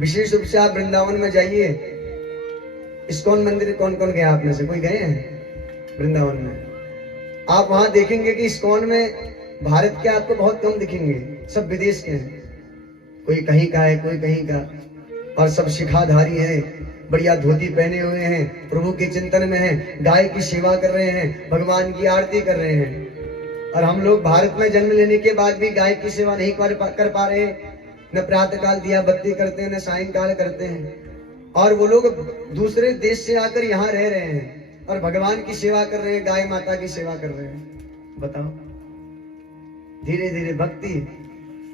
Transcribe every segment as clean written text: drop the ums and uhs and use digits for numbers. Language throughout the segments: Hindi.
विशेष रूप से आप वृंदावन में जाइए, इस्कॉन मंदिर कौन कौन गया आप में से? कोई गए हैं वृंदावन में? आप वहां देखेंगे कि इस्कॉन में भारत के आपको बहुत कम दिखेंगे, सब विदेश के हैं। कोई कहीं का है, कोई कहीं का, और सब शिखाधारी है, बढ़िया धोती पहने हुए हैं, प्रभु के चिंतन में हैं, गाय की सेवा कर रहे हैं, भगवान की आरती कर रहे हैं। और हम लोग भारत में जन्म लेने के बाद भी गाय की सेवा नहीं कर पा रहे, न प्रातः काल दिया बत्ती करते हैं, न सायंकाल करते हैं। और वो लोग दूसरे देश से आकर यहाँ रह रहे हैं और भगवान की सेवा कर रहे हैं, गाय माता की सेवा कर रहे हैं। बताओ, धीरे धीरे भक्ति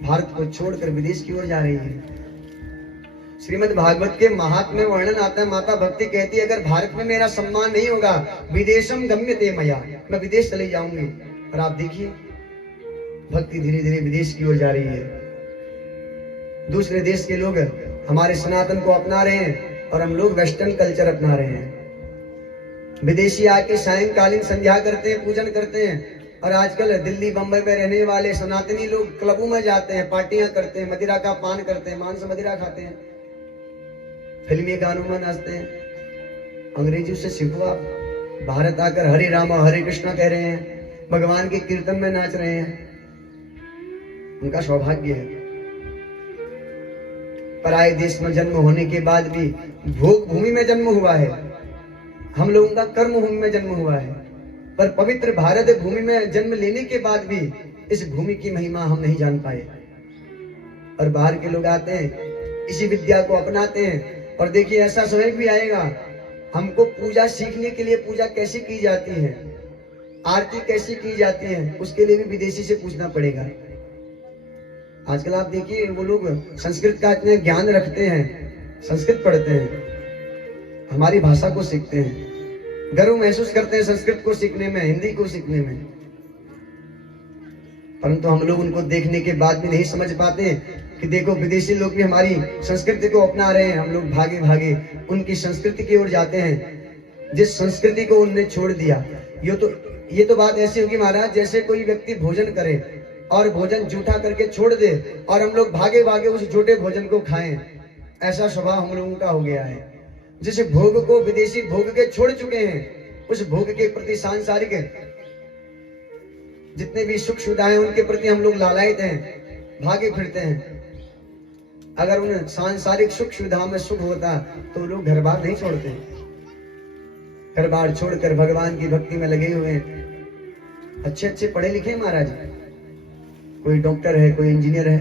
भारत को छोड़कर विदेश की ओर जा रही है। श्रीमद् भागवत के महात्म्य वर्णन आता है, माता भक्ति कहती है, अगर भारत में मेरा सम्मान नहीं होगा, विदेशम गम्यते मया, मैं विदेश चले जाऊंगी। और आप देखिए, भक्ति धीरे धीरे विदेश की ओर जा रही है। दूसरे देश के लोग हमारे सनातन को अपना रहे हैं और हम लोग वेस्टर्न कल्चर अपना रहे हैं। विदेशी आके सायंकालीन संध्या करते हैं, पूजन करते हैं। और आजकल दिल्ली बंबई में रहने वाले सनातनी लोग क्लबों में जाते हैं, पार्टियां करते हैं, मदिरा का पान करते हैं, मांस मदिरा खाते हैं, फिल्मी गानों में नाचते हैं। अंग्रेजों से सीखो आप, भारत आकर हरे रामा हरे कृष्णा कह रहे हैं, भगवान के कीर्तन में नाच रहे हैं। उनका सौभाग्य है। पराये देश में जन्म होने के बाद भी भोग भूमि में जन्म हुआ है, हम लोगों का कर्म भूमि में जन्म हुआ है। पर पवित्र भारत भूमि में जन्म लेने के बाद भी इस भूमि की महिमा हम नहीं जान पाए। और बाहर के लोग आते हैं, इसी विद्या को अपनाते हैं। और देखिए, ऐसा समय भी आएगा, हमको पूजा सीखने के लिए पूजा कैसी की जाती है, आरती कैसी की जाती है, उसके लिए भी विदेशी से पूछना पड़ेगा। आजकल आप देखिए, वो लोग संस्कृत का इतने ज्ञान रखते हैं, संस्कृत पढ़ते हैं, हमारी भाषा को सीखते हैं, गर्व महसूस करते हैं संस्कृत को सीखने में, हिंदी को सीखने में। परंतु हम लोग उनको देखने के बाद भी नहीं समझ पाते कि देखो, विदेशी लोग भी हमारी संस्कृति को अपना रहे हैं। हम लोग भागे भागे उनकी संस्कृति की ओर जाते हैं, जिस संस्कृति को उनने छोड़ दिया। ये तो बात ऐसी होगी महाराज, जैसे कोई व्यक्ति भोजन करे और भोजन जूठा करके छोड़ दे और हम लोग भागे भागे उस झूठे भोजन को खाएं। ऐसा स्वभाव हम लोगों का हो गया है। जिस भोग को विदेशी भोग के छोड़ चुके हैं, उस भोग के प्रति सांसारिक जितने भी सुख सुविधाएं उनके प्रति हम लोग लालायित हैं, भागे फिरते हैं। अगर उन सांसारिक सुख सुविधाओं में सुख होता तो लोग घर बार नहीं छोड़ते, घर बार छोड़कर भगवान की भक्ति में लगे हुए हैं। अच्छे अच्छे पढ़े लिखे महाराज, कोई डॉक्टर है, कोई इंजीनियर है,